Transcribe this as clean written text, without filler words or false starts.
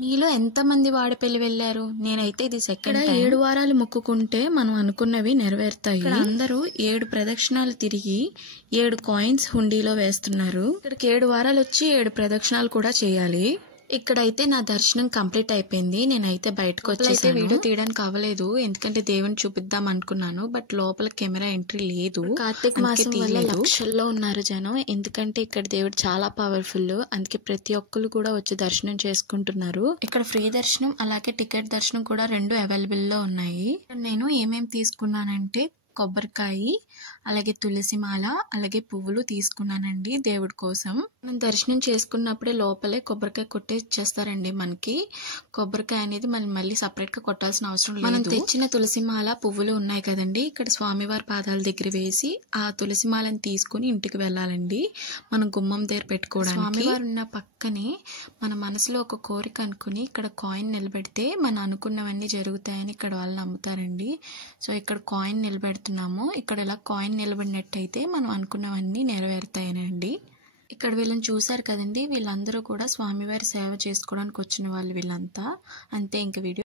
మీలో ఎంతమంది వాడపల్లి వెళ్ళారు? నేనైతే ఇది సెకండ్ టైం. 7 వారాలు మొక్కుకుంటే మనం అనుకున్నవి నెరవేరుతాయి. ఇక్కడ అందరూ 7 ప్రదక్షిణాలు తిరిగి 7 కాయిన్స్ హుండీలో వేస్తున్నారు. ఇక్కడికి 7 వారాలు వచ్చి 7 ప్రదక్షిణాలు కూడా చేయాలి. ఇక్కడైతే నా దర్శనం కంప్లీట్ అయిపోయింది. నేనైతే బయటకు వచ్చేసి వీడియో తీయడానికి అవ్వలేదు, ఎందుకంటే దేవుని చూపిద్దాం అనుకున్నాను. బట్ లోపల కెమెరా ఎంట్రీ లేదు. కార్తీక మాసం వల్ల లక్షల్లో ఉన్నారు జనం, ఎందుకంటే ఇక్కడ దేవుడు చాలా పవర్ఫుల్. అందుకే ప్రతి ఒక్కరు కూడా వచ్చి దర్శనం చేసుకుంటున్నారు. ఇక్కడ ఫ్రీ దర్శనం అలాగే టికెట్ దర్శనం కూడా 2 అవైలబుల్ లో ఉన్నాయి. నేను ఏమేమి తీసుకున్నానంటే కొబ్బరికాయ, అలాగే తులసి మాల, అలాగే పువ్వులు తీసుకున్నానండి దేవుడి కోసం. మనం దర్శనం చేసుకున్నప్పుడే లోపలే కొబ్బరికాయ కొట్టే ఇచ్చేస్తారండి మనకి. కొబ్బరికాయ అనేది మళ్ళీ సపరేట్ గా కొట్టాల్సిన అవసరం లేదు. మనం తెచ్చిన తులసి మాల పువ్వులు ఉన్నాయి కదండి, ఇక్కడ స్వామివారి పాదాల దగ్గర వేసి ఆ తులసి మాలను తీసుకుని ఇంటికి వెళ్ళాలండి. మనం గుమ్మం దగ్గర పెట్టుకోవడానికి. స్వామివారు ఉన్న పక్కనే మన మనసులో ఒక కోరిక అనుకుని ఇక్కడ కాయిన్ నిలబెడితే మనం అనుకున్నవన్నీ జరుగుతాయని ఇక్కడ వాళ్ళు నమ్ముతారండి. సో ఇక్కడ కాయిన్ నిలబెడుతున్నాము. ఇక్కడ ఇలా కాయిన్ నిలబడినట్టయితే మనం అనుకున్నవన్నీ నెరవేరుతాయనండి. ఇక్కడ వీళ్ళని చూసారు కదండి, వీళ్ళందరూ కూడా స్వామివారి సేవ చేసుకోవడానికి వచ్చిన వాళ్ళు వీళ్ళంతా. అంతే ఇంక వీడియో.